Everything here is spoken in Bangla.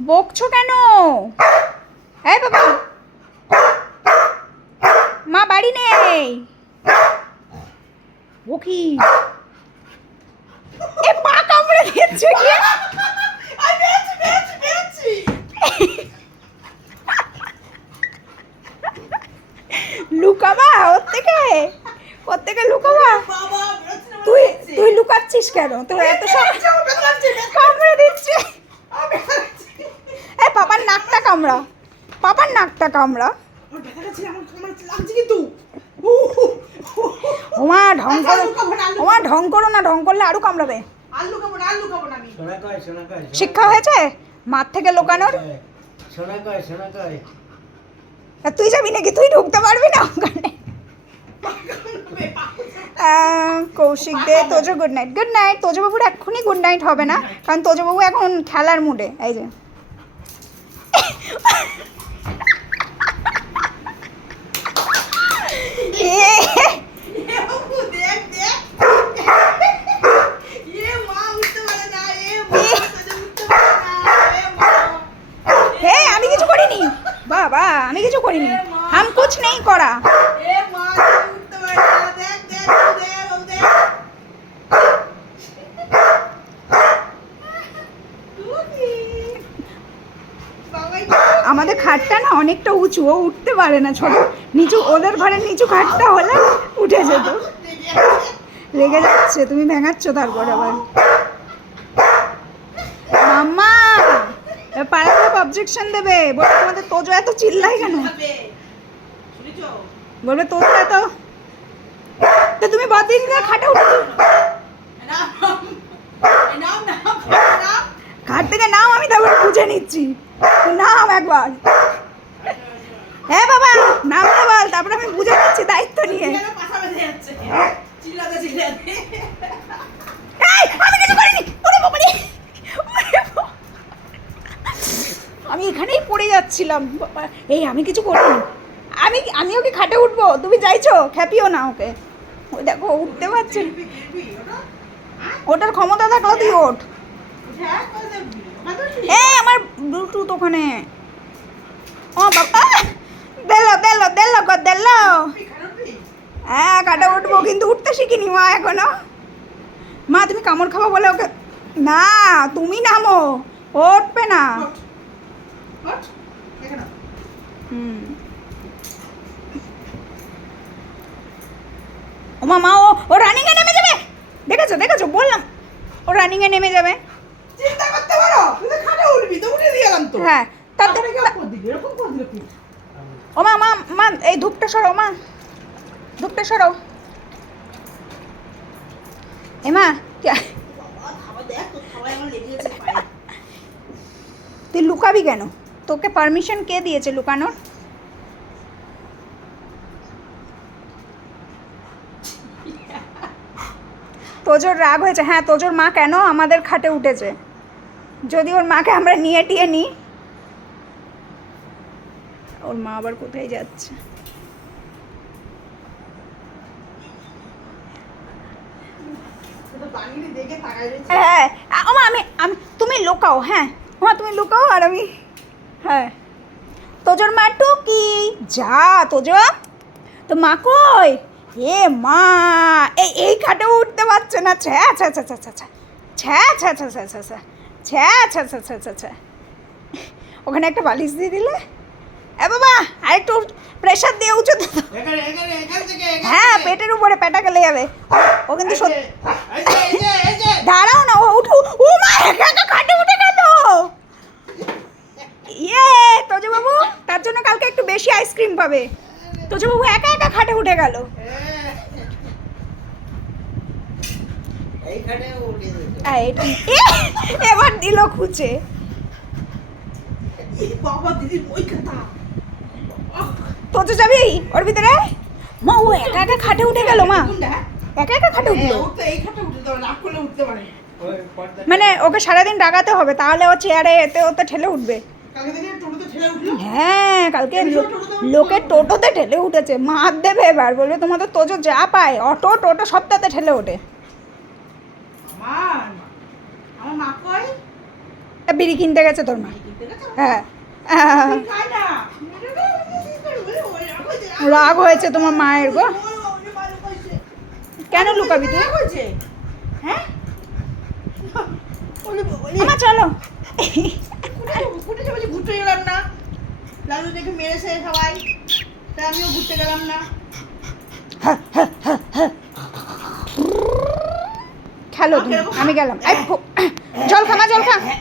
বকছো কেন? এই বাবা, মা বাড়ি নেই। ও কি এ পা কামড়ে দিচ্ছে কি? লুকাবা ওর থেকে লুকাবা? তুই তুই লুকাচ্ছিস কেন? তুই এত সব কামড়ে দিচ্ছে। এই পাপার নাকটা কামড়া, পাপার নাকটা কামড়া। ওমা ঢং করো, ওমা ঢং করো না, ঢং করলে আরো কামড়াবে। শিক্ষা হয়েছে মার থেকে লুকানোর? তুই যাবি নাকি? তুই ঢুকতে পারবি না ওখানে। Kaushik De, Tojo good night. Good night. তোজবাবুর এক্ষুনি গুড নাইট হবে না, কারণ তোজবাবু এখন খেলার মুডে। এই যে আমি কিছু করিনি বাবা, আমি কিছু করিনি, হাম কুছ নেই করা। আমাদের খাটটা না অনেকটা উঁচু, ও উঠতে পারে না। ছোট নিচু, ওদের ঘরের নিচু খাটটা হলে উঠে যেত। রেগে যাচ্ছে, তুমি ভেঙাচ্ছ তারপর আবার। মাম্মা পাড়ার লোক অবজেকশন দেবে, বলবে তোমাদের তোজো এত চিল্লাই কেন? বলবে তোজো এত, তো তুমি বদিদিদের খাটে উঠেছো, খাট থেকে নাম, আমি তারপর বুঝে নিচ্ছি। নাম একবার, হ্যাঁ বাবা নামতে বল, তারপরে আমি বুঝে নিচ্ছি দায়িত্ব নিয়ে। আমি কিছু করিনি, আমি এখানেই পড়ে যাচ্ছিলাম। এই আমি কিছু করিনি, আমি ওকে খাটে উঠবো, তুমি চাইছো? খ্যাপিও না ওকে। ওই দেখো উঠতে পারছে, ওটার ক্ষমতা থাকলো তুই ওঠ। এই আমার ব্লুটুথ ওখানে। ও বাবা, দেলো। হ্যাঁ খাটে উঠবো, কিন্তু উঠতে শিখিনি মা এখনো। মা তুমি কামড় খাবো বলে ওকে, না তুমি নামো, ও উঠবে না। ও মা ও রানিং এ নেমে যাবে, দেখেছো বললাম ও রানিং এ নেমে যাবে। চিন্তা করতে পারো, তুই তো খাটে উঠবি, তো উঠে দিয়ে গেলাম তো। হ্যাঁ তারপরে এরকম করে দিলে কি? ও মা এই ধূপটা সরাও, মা ধূপটা সরাও। এ মা তুই লুকাবি কেন? তোকে পারমিশন কে দিয়েছে লুকানোর? তোজোর রাগ হয়েছে। হ্যাঁ তোজোর মা কেন আমাদের খাটে উঠেছে, যদি ওর মাকে আমরা নিয়ে টিয়ে নিই। ওর মা আবার কোথায় যাচ্ছে? হ্যাঁ আমি তুমি লুকাও, হ্যাঁ তুমি লুকাও আর আমি, হ্যাঁ তোজোর মা টুকি যা। তোজো তো মা কই? এ মা এই খাটে উঠতে পারছে না। ওখানে একটা বালিশ দিয়ে দিলে, এ বাবা আরেকটু প্রেশার দিয়ে উঁচু। হ্যাঁ পেটের উপরে, পেটা গেলে যাবে ও, কিন্তু দাঁড়াও না, ও উঠু। ও মা একা খাটে উঠে গেল। ইয়ে তোজো বাবু, তার জন্য কালকে একটু বেশি আইসক্রিম পাবে। তোজো বাবু একা খাটে উঠে গেল। এবার দিল খুঁজে। তোজো যাবি ওর ভিতরে? মা ও একা খাটে উঠে গেল। মা একা খাটে উঠলো, মানে ওকে সারাদিন ডাকাতে হবে, তাহলে ও চেয়ারে এতে ওতে ঠেলে উঠবে। হ্যাঁ কালকে লোকের টোটোতে ঠেলে উঠেছে, মার দেবে এবার, বলবে তোমাদের তোজো যা পায় অটো টোটো সবটাতে ঠেলে ওঠে। বিড়ি কিনতে গেছে তোর মা। হ্যাঁ খায় না রাগ হয়েছে তোমার মায়ের গো। কেন লুকাবি তুই? হয়েছে হ্যাঁ ওলে ওলে আমা চলো। ঘুরতে বলি ঘুরতে গেলাম না লালু দেখে মেরেছে সবাই তাই আমিও ঘুরতে গেলাম না খেলো তুমি, আমি গেলাম। এই, জল খা মা, জল খা।